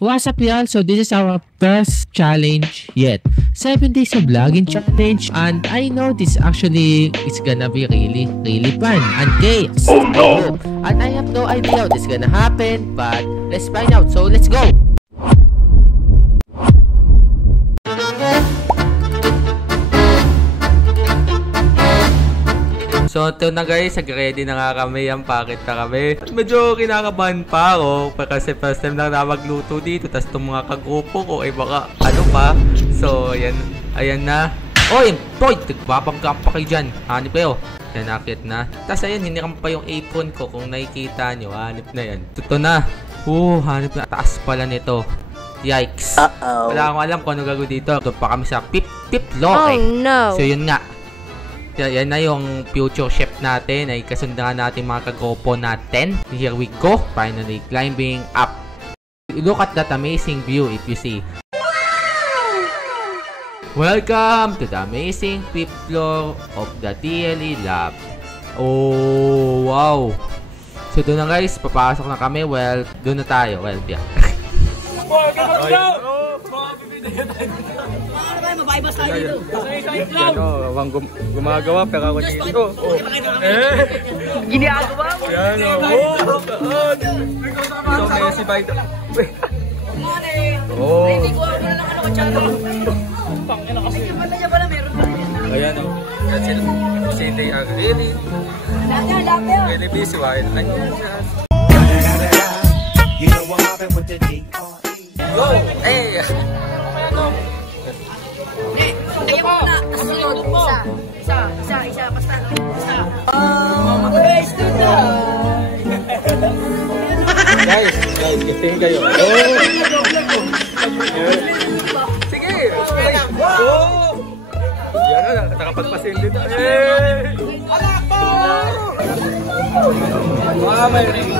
What's up y'all? So this is our first challenge yet. 7 days of vlogging challenge, and I know this actually is gonna be really fun and chaos. Oh no! And I have no idea how this is gonna happen, but let's find out. So let's go! So ito na guys, nag-ready na nga kami, ang pakit na kami. Medyo kinakabahan pa ako kasi first time lang na magluto dito. Tapos itong mga kagrupo ko ay baka ano pa. So ayan na. Oy, boy, nagbabangga pa kayo dyan. Hanip kayo. Yan, nakit na. Tapos ayan, hiniram pa yung apron ko. Kung nakikita nyo, hanip na yan. Ito na. Hanip na. Taas pala nito. Yikes. Wala akong alam kung ano gagawin dito. Doon pa kami sa pip lock eh. Oh no. So yun nga. Yan na yung future chef natin. Ay kasundan natin mga kagopo natin. Here we go. Finally climbing up. Look at that amazing view if you see. Welcome to the amazing 5th floor of the TLE lab. Oh wow. So doon na guys, papasok na kami. Well, doon na tayo. Well, yeah. Mabaybas tayo dito. Abang gumagawa pero ako dito. Ginagawa mo? Yan So Messi by the... Hindi ko na lang ano katsado. Pangin na kasi. Pala niya pala meron pa. Ayan o. Kasi they are really busy while go! Hey! Tayo mo na. Kasunod. Isa. Basta. Isa. Guys, doon na. Guys, gising kayo. Sige! Yan na, nakapagpasin dito. Anak mo! May ring.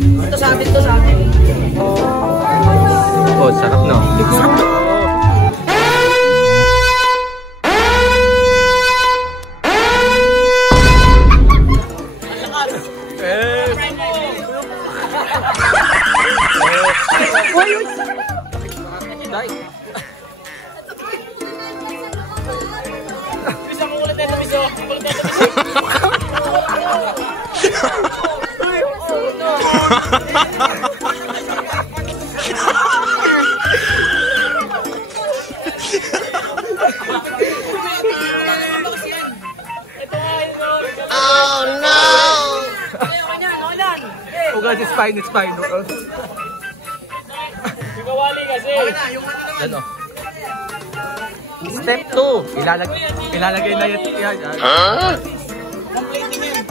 Ito sa atin. Oh, sarap no? Oh no! Oh guys, it's fine. Kawali kasi. Ano? Step 2. Ilalagay na yan. Huh? Completing yan.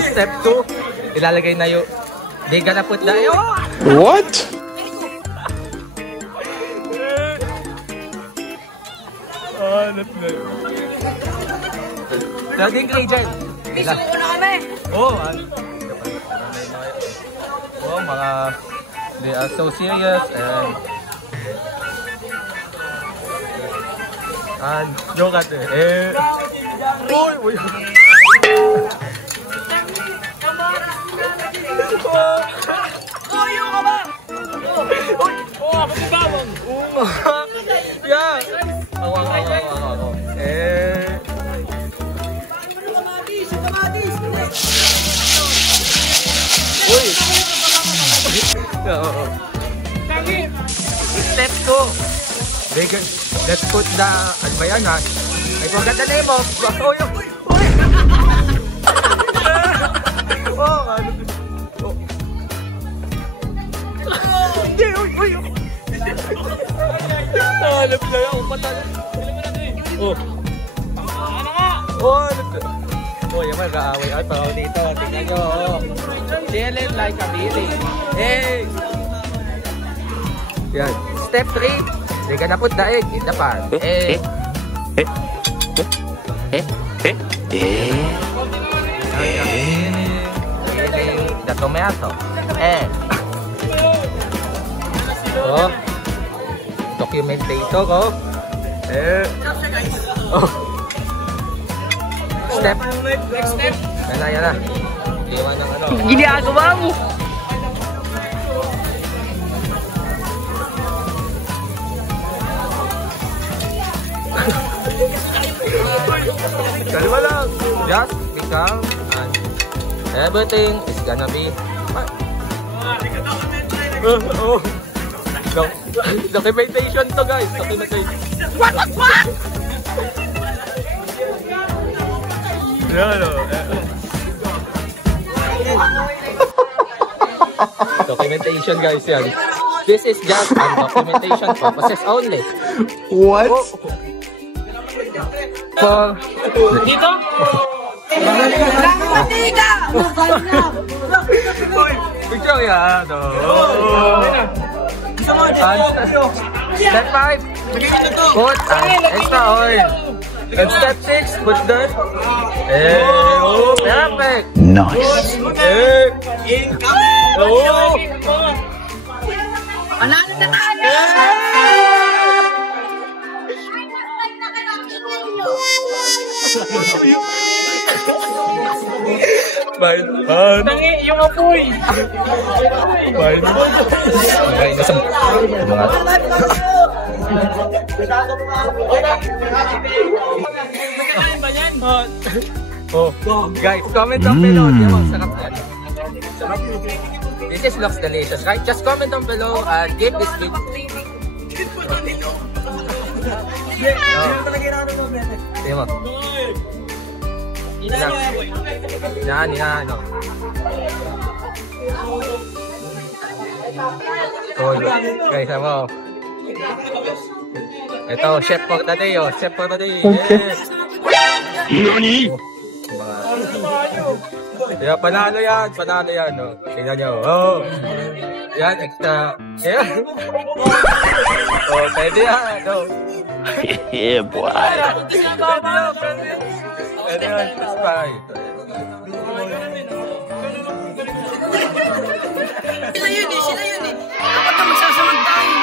Step 2. Ilalagay na yung... They gonna put the... What? Hanap na yun. Ready ingredient. Isuko na kami. Mga... They are so serious and joke at it. Uy! Yung ka ba? Kapag-bawang! Yeah! Ako. Uy! Step 2. Let's put the... Ano ba yan ha? I forgot the name of... Uy! Hindi! Uy! Hanap na yan. Patala. Yan man, kaaway. Ay, pakaw dito. Tingnan nyo. Chilling like a billy. Hey! Yan. Step 3. They gonna put the egg in the pan. The tomato. Documentator, oh. Oh. Step. Next step. Yan na. Iwan ng ano. Ginagawa mo. Kalma lang. Just be calm and everything is gonna be fine. Documentation to, guys. Documentation. What? Documentation, guys, yan. This is just on documentation purposes only. What? For... Dito? Picture yan. Step 5. Put an extra oil. And step 6. Put the... perfect. Nice. Panalo na tayo! Tangi, yung apoy! Okay, nasa... Magkakain ba yan? Guys, comment down below. Sarap yan. This looks delicious, right? Just comment down below and give this video. Tingnan mo. Yan. Oh, guys, ano? Ito, chef for the day, Chef for the day. Nani? Yeah, panalo yan, oh. Tingnan nyo, oh. Yan, extra. Yeah. Oh, pwede yan, oh. Yeah, boy. Pwede yan, spy. Sila yun eh. Kapag ka magsasamag tayo.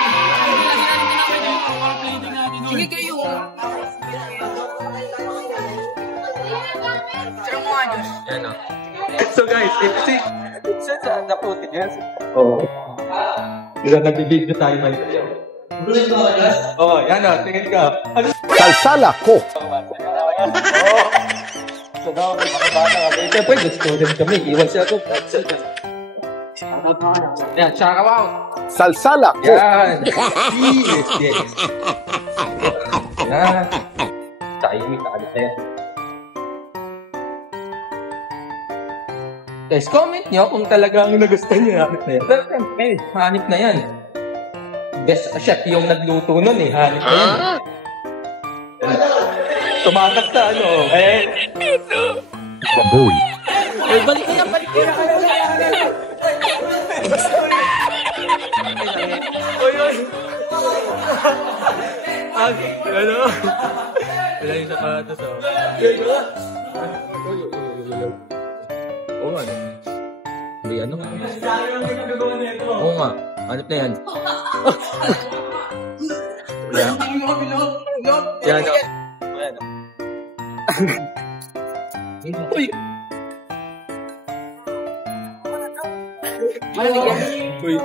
Sige kayo. Sarang mo nga, Diyos. Yan, oh. So guys, since na-footage yan. Oo. Ilan nagbibigyo tayo may video. Oo, yan o, tingin ka. Salsala ko. So daw, makabata kami. Siyempre, good student kami. Iwan siya ko. Yan, shout out. Salsala ko. Yan. Yes. Yan. Tayo, may taalit na yan. Guys, comment nyo kung talagang nagustuhan nyo yung hanip na yan. Pero siyempre, hanip na yan. Best chef yung nagluto nun eh. Hanip na yan. Tumatak sa ano. Baboy. Balik ko yan. Ano? Wala yung sapatos oh. Oo nga. Hindi ano? Oo nga. Hanip na yan. Yan. Yan o. Uy! Uy!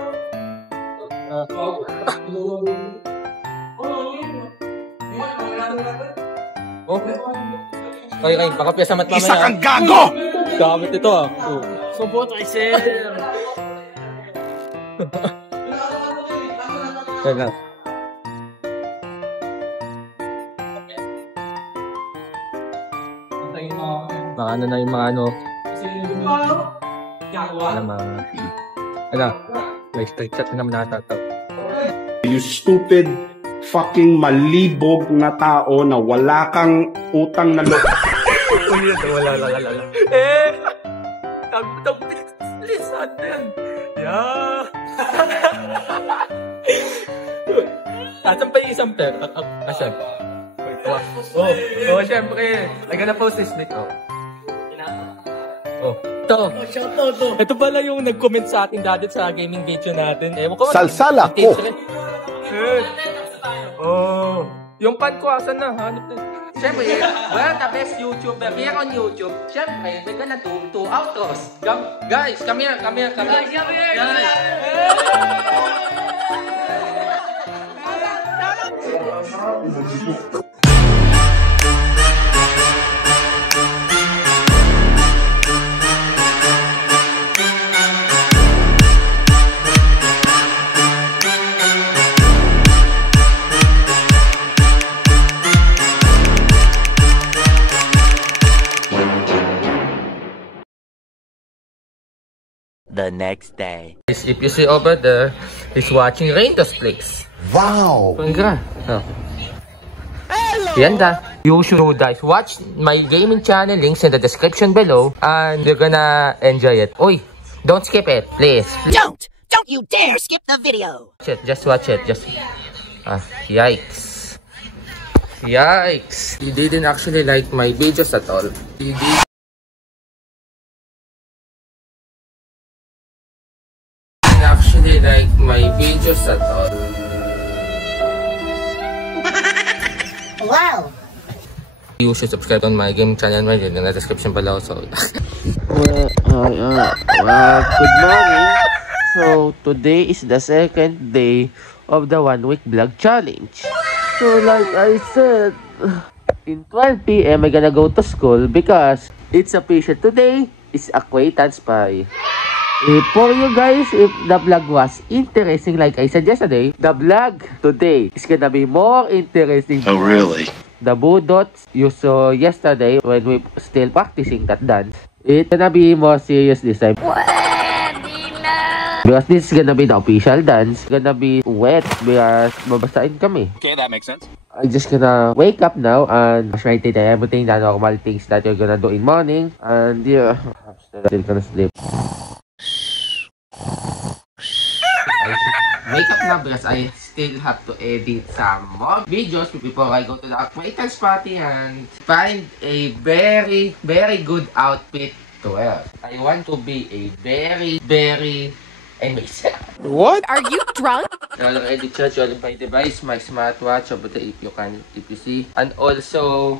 Okay, baka piyasamat mamaya. Isa kang gago! Gamit ito ah. Subot ay sir. Teka. Mga ano na yung mga ano. Ano? May straight shot na naman natataw. You stupid fucking malibog na tao na wala kang utang na loob. Wala. Lisan na yan. Yeah. Asan pa yung isang pair? Asan? Oh, syempre. I gonna post this link. Oh. Ito. Ito pala yung nag-comment sa atin dati sa gaming video natin. Ewan ko. Salsala ko. Yung pan ko, asan na? Hanap na. Siyempre, we're the best YouTuber here on YouTube. Siyempre, we're gonna do 2 outros. Guys, come here. Guys, come here. The next day. If you see over there, he's watching Rainbows Place. Wow! Pangga. Oh. Yan da. You should guys watch my gaming channel, links in the description below, and you're gonna enjoy it. Oy, don't skip it, please. Don't you dare skip the video. Just watch it. Yikes. He didn't actually like my videos at all. He didn't actually like my videos at all. Wow. You should subscribe on my game channel right in the description below. So Good morning. So today is the second day of the 1 week vlog challenge. So like I said, in 12 PM I gonna go to school because it's official. Today is acquaintance pie. For you guys, if the vlog was interesting like I said yesterday, the vlog today is gonna be more interesting. Oh, really? The budots you saw yesterday when we still practicing that dance, it's gonna be more serious this time. Because this is gonna be the official dance. It's gonna be wet because babasain kami. Okay, that makes sense. I'm just gonna wake up now and try to do everything the normal things that you're gonna do in morning. And yeah, I'm still gonna sleep. wake up now because I still have to edit some more videos before I go to the acquaintance party and find a very good outfit to wear. I want to be a very amazing. What? Are you drunk? I already charged all of my device, my smartwatch, over there if you see, and also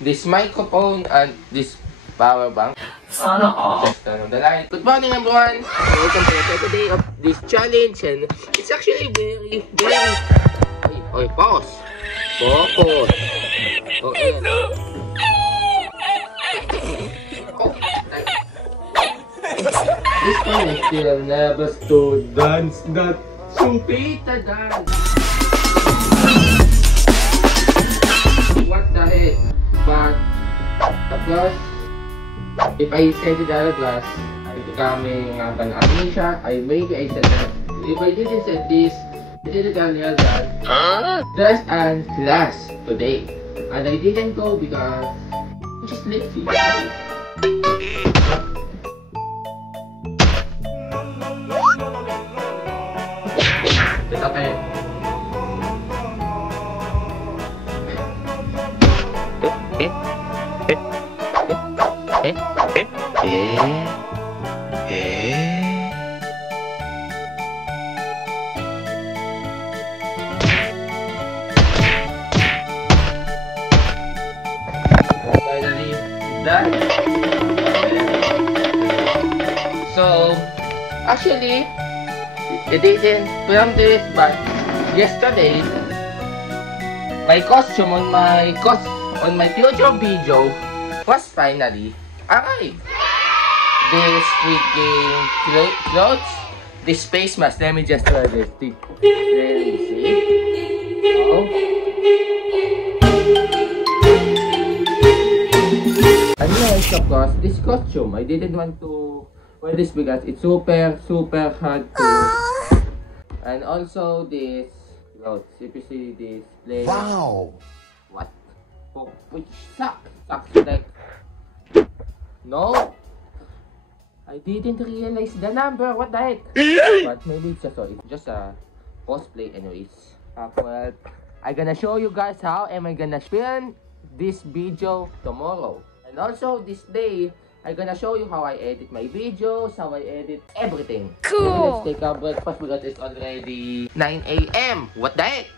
this microphone and this power bank. Just turn on the light. Good morning, everyone. Welcome to the second day of this challenge, and it's actually very. Oy, pause. Focus. Oh, ayan. Oh, this one is still never to dance that Supita dance. What the heck? But tapos, if I said it out of class, I becoming an amnesia. Maybe I said that. If I didn't say this, I didn't earlier that there's a class today, and I didn't go because I'm just lazy. Okay. Finally done. So actually it didn't film this, but yesterday my costume on my future video was finally arrived. This Squid Game clothes, this face mask. Let me just try this thing. Let me see. Oh. And yes, of course, this costume, I didn't want to wear this because it's super hard to. And also this clothes. If you see this place. Wow! What? Oh, which sucks. Like, no. I didn't realize the number. What the heck? But maybe it's just a cosplay anyways. Well, I'm gonna show you guys how am I gonna film this video tomorrow. And also this day, I'm gonna show you how I edit my videos, how I edit everything. Cool. Let's take our breakfast because it's already 9 AM. What the heck?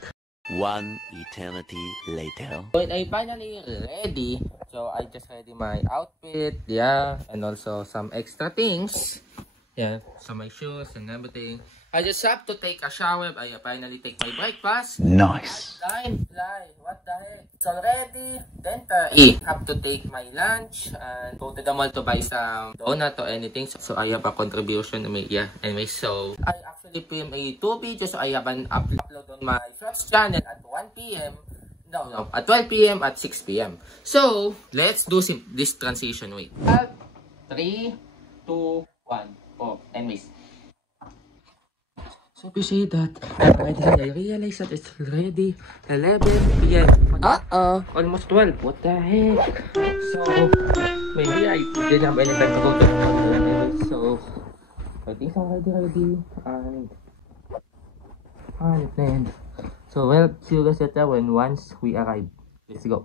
One eternity later. When I finally ready, so I just ready my outfit, yeah, and also some extra things, yeah, so my shoes and everything. I just have to take a shower. I finally take my breakfast. Nice. Time fly, what the heck? It's already 10:30. Have to take my lunch and go to the mall to buy some donut or anything. So I have a contribution to me, yeah. Anyway, so I actually film a 2 videos. So I have an upload on my Shorts channel at 1 p.m. No, at 12 p.m. at 6 p.m. So let's do this transition. Wait. 3, 2, 1, 4. Anyways. So we say that I realize that it's already 11 p.m. Almost 12. What the heck? So maybe I didn't have any time to go to the mall. So I think I'm already and then so well, see you guys later when once we arrive. Let's go.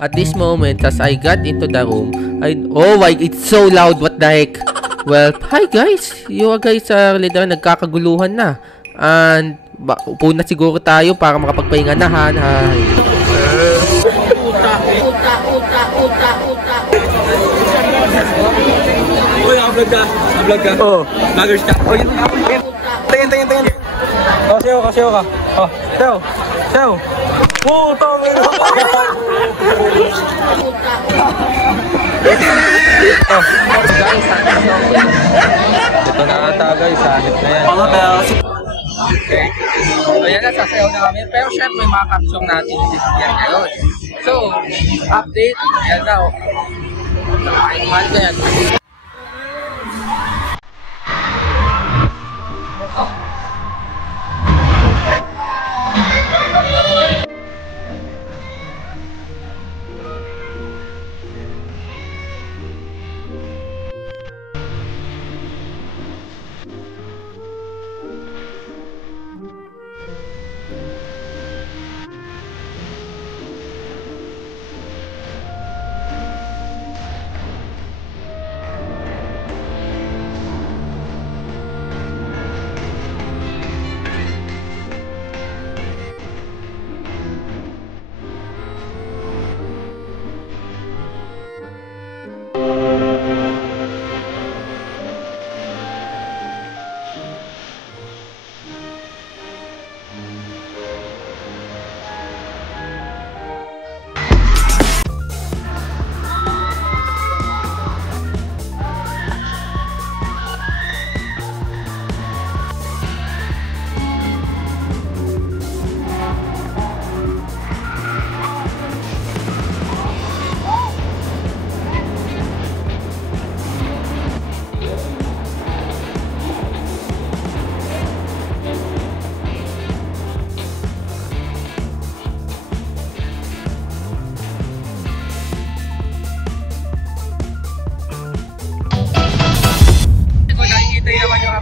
At this moment, as I got into the room, it's so loud, what the heck? Well, hi guys! You guys are nagkakaguluhan na. And, upo na siguro tayo para makapagpahinga na, hi! Uy, naka-vlog ka? Naka-vlog ka? Oo. Vloggers ka? Oh, tingin. Oh, sayo ka. Oh, sayo. Putang ina. Ito na ata guys, sanit na yan. Okay. So yan na, sasayaw na kami. Pero syempre, mga caption natin yan ngayon. So, update, yan daw. Mahal ka yan.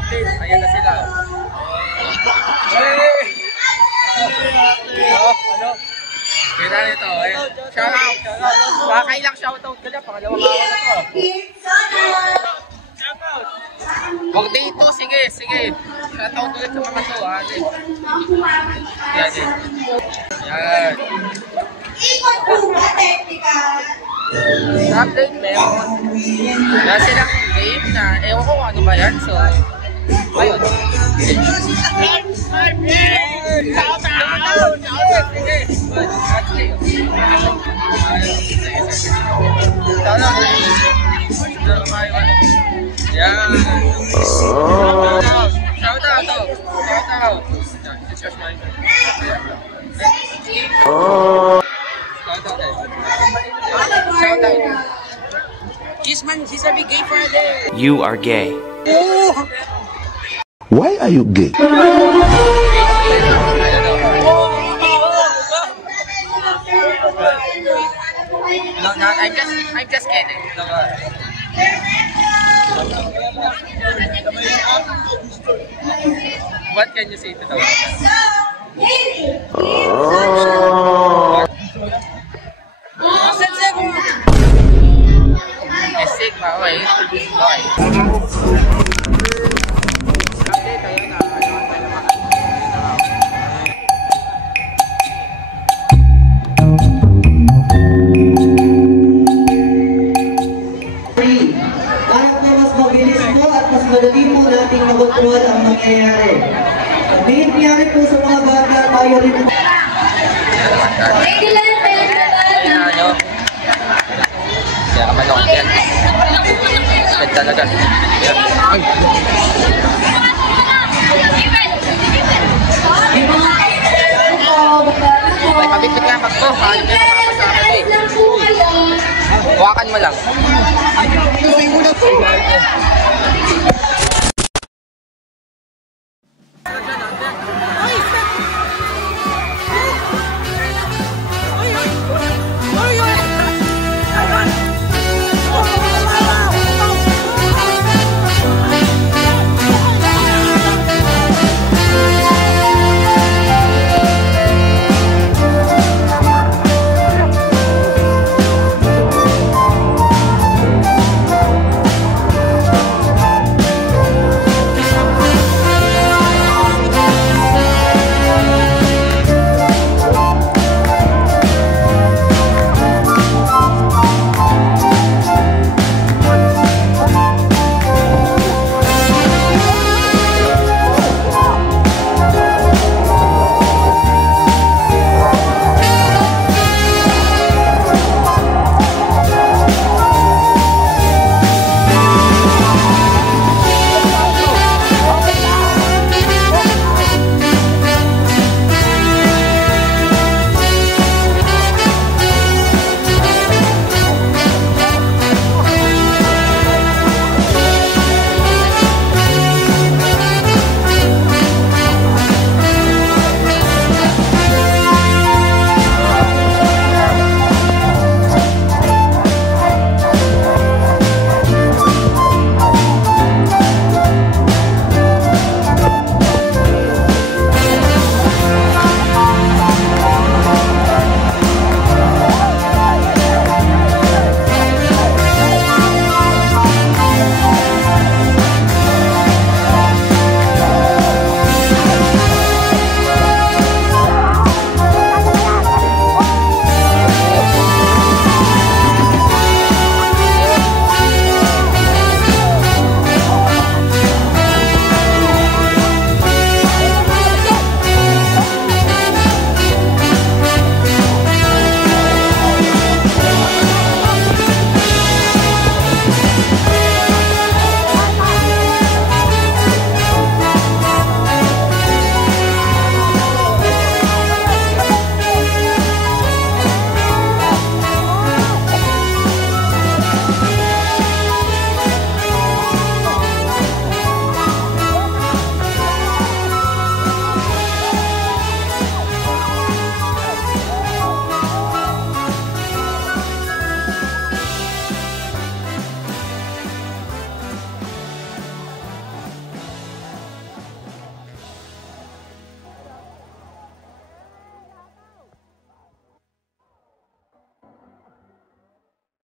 Ayan na sila. Hey! Ano? Kita nito. Shout out. Pakailang shout out ka na. Pangalawang araw na to. Shout out. Huwag dito. Sige. Shout out ulit sa mga to. Yan. Sa update meron. Wala silang game na. Ewan ko ano ba yan. So, ayun. Shout out. Shout out. Shout out. This man, he's a big gay father. You are gay. Why are you gay? No, I'm just kidding. No, what can you say to them? Sigma, okay. Okay. Update tayo na. Para po mas mabilis po at mas madali po nating makontrol ang mangyayari. Ang nangyayari po sa mga bata, tayo rin po. Ano? Kaya ka malong yan. Spend talaga. Ay! May pabitbit nga bag ko. Paano nyo napapasama ko eh. Huwakan mo lang.